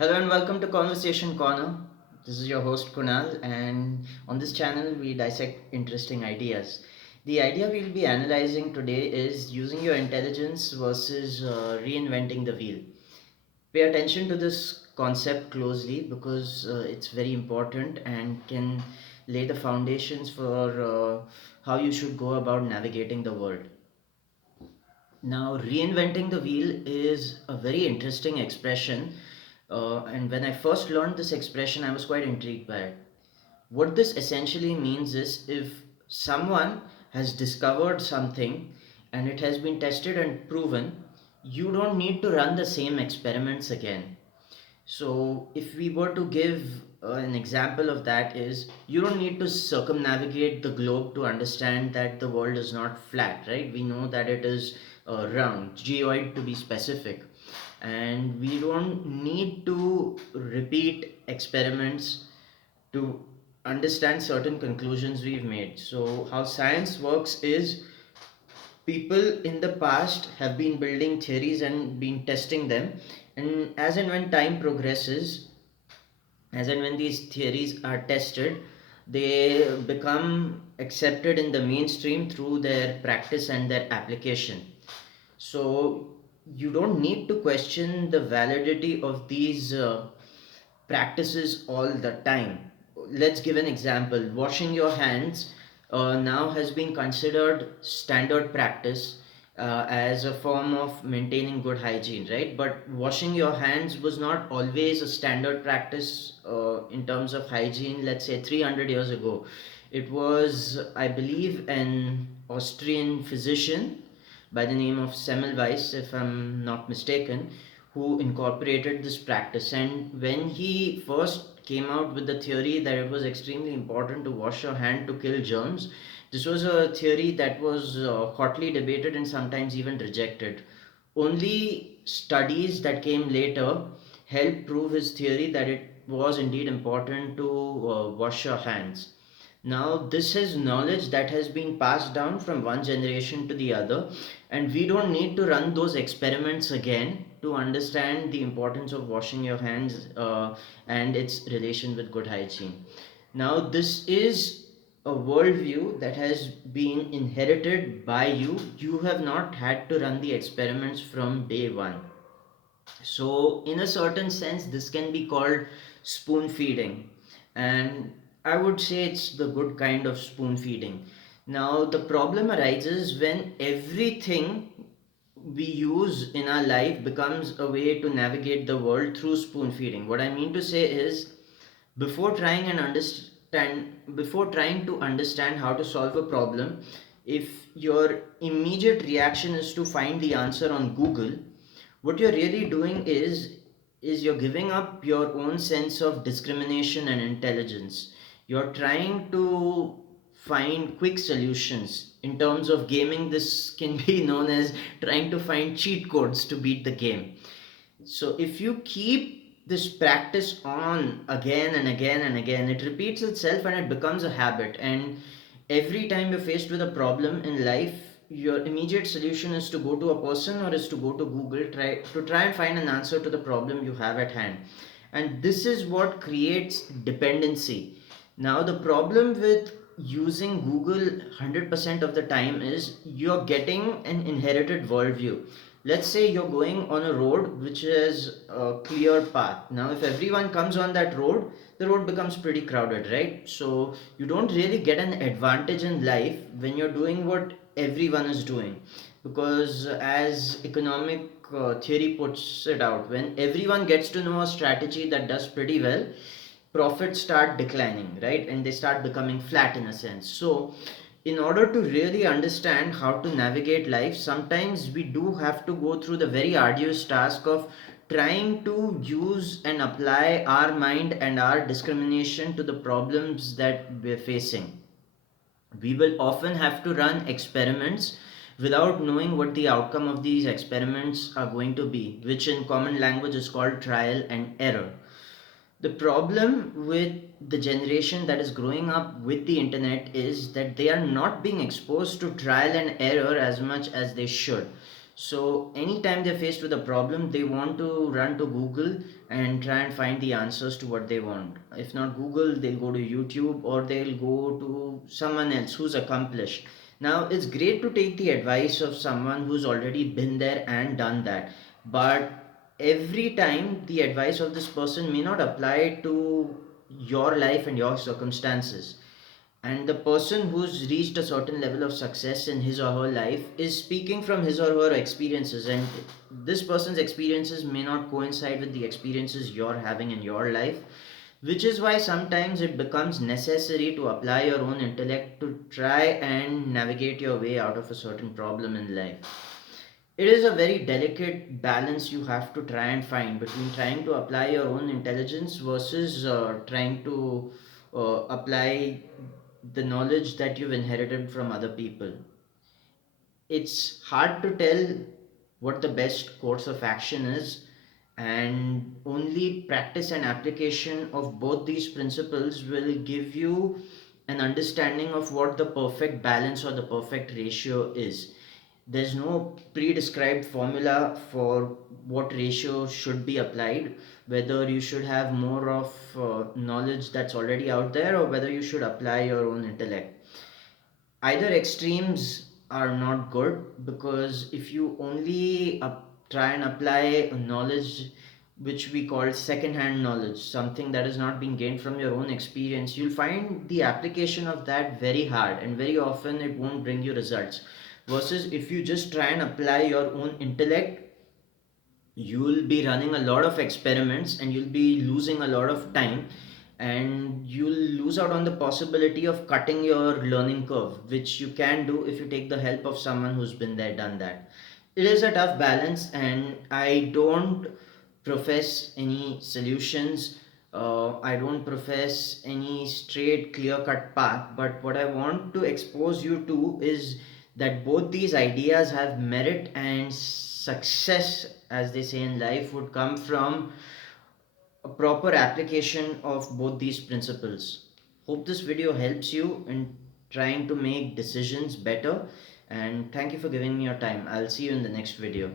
Hello and welcome to Conversation Corner. This is your host Kunal, and on this channel, we dissect interesting ideas. The idea we'll be analyzing today is using your intelligence versus reinventing the wheel. Pay attention to this concept closely because it's very important and can lay the foundations for how you should go about navigating the world. Now, reinventing the wheel is a very interesting expression, and when I first learned this expression, I was quite intrigued by it. What this essentially means is if someone has discovered something and it has been tested and proven, you don't need to run the same experiments again. So, if we were to give an example of that, is you don't need to circumnavigate the globe to understand that the world is not flat, right? We know that it is round, geoid to be specific, and we don't need to repeat experiments to understand certain conclusions we've made. So, how science works is people in the past have been building theories and been testing them, and as and when time progresses, as and when these theories are tested, they become accepted in the mainstream through their practice and their application. So you don't need to question the validity of these practices all the time. Let's give an example. Washing your hands now has been considered standard practice as a form of maintaining good hygiene, right? But washing your hands was not always a standard practice in terms of hygiene, let's say 300 years ago. It was, I believe, an Austrian physician by the name of Semmelweis, if I'm not mistaken, who incorporated this practice. And when he first came out with the theory that it was extremely important to wash your hand to kill germs, this was a theory that was hotly debated and sometimes even rejected. Only studies that came later helped prove his theory that it was indeed important to wash your hands. Now, this is knowledge that has been passed down from one generation to the other, and we don't need to run those experiments again to understand the importance of washing your hands and its relation with good hygiene. Now, this is a worldview that has been inherited by you. You have not had to run the experiments from day one. So, in a certain sense, this can be called spoon feeding, and I would say it's the good kind of spoon feeding. Now, the problem arises when everything we use in our life becomes a way to navigate the world through spoon feeding. What I mean to say is, before trying and understand, before trying to understand how to solve a problem, if your immediate reaction is to find the answer on Google, what you're really doing is you're giving up your own sense of discrimination and intelligence. You're trying to find quick solutions. In terms of gaming, this can be known as trying to find cheat codes to beat the game. So if you keep this practice on again and again and again, it repeats itself and it becomes a habit. And every time you're faced with a problem in life, your immediate solution is to go to a person or is to go to Google try and find an answer to the problem you have at hand. And this is what creates dependency. Now the problem with using Google 100% of the time is you're getting an inherited worldview. Let's say you're going on a road which is a clear path. Now if everyone comes on that road, the road becomes pretty crowded, right? So you don't really get an advantage in life when you're doing what everyone is doing, because as economic theory puts it out, when everyone gets to know a strategy that does pretty well, profits start declining, right? And they start becoming flat in a sense. So in order to really understand how to navigate life, sometimes we do have to go through the very arduous task of trying to use and apply our mind and our discrimination to the problems that we're facing. We will often have to run experiments without knowing what the outcome of these experiments are going to be, which in common language is called trial and error. The problem with the generation that is growing up with the internet is that they are not being exposed to trial and error as much as they should. So anytime they're faced with a problem, they want to run to Google and try and find the answers to what they want. If not Google, they'll go to YouTube or they'll go to someone else who's accomplished. Now, it's great to take the advice of someone who's already been there and done that, but every time the advice of this person may not apply to your life and your circumstances. And the person who's reached a certain level of success in his or her life is speaking from his or her experiences, and this person's experiences may not coincide with the experiences you're having in your life, which is why sometimes it becomes necessary to apply your own intellect to try and navigate your way out of a certain problem in life. It is a very delicate balance you have to try and find between trying to apply your own intelligence versus trying to apply the knowledge that you've inherited from other people. It's hard to tell what the best course of action is, and only practice and application of both these principles will give you an understanding of what the perfect balance or the perfect ratio is. There's no pre-described formula for what ratio should be applied, whether you should have more of knowledge that's already out there or whether you should apply your own intellect. Either extremes are not good, because if you only try and apply knowledge which we call second hand knowledge, something that is not being gained from your own experience, you'll find the application of that very hard and very often it won't bring you results. Versus if you just try and apply your own intellect, you'll be running a lot of experiments and you'll be losing a lot of time, and you'll lose out on the possibility of cutting your learning curve, which you can do if you take the help of someone who's been there, done that. It is a tough balance, and I don't profess any solutions. I don't profess any straight, clear cut path. But what I want to expose you to is that both these ideas have merit, and success, as they say in life, would come from a proper application of both these principles. Hope this video helps you in trying to make decisions better, and thank you for giving me your time. I'll see you in the next video.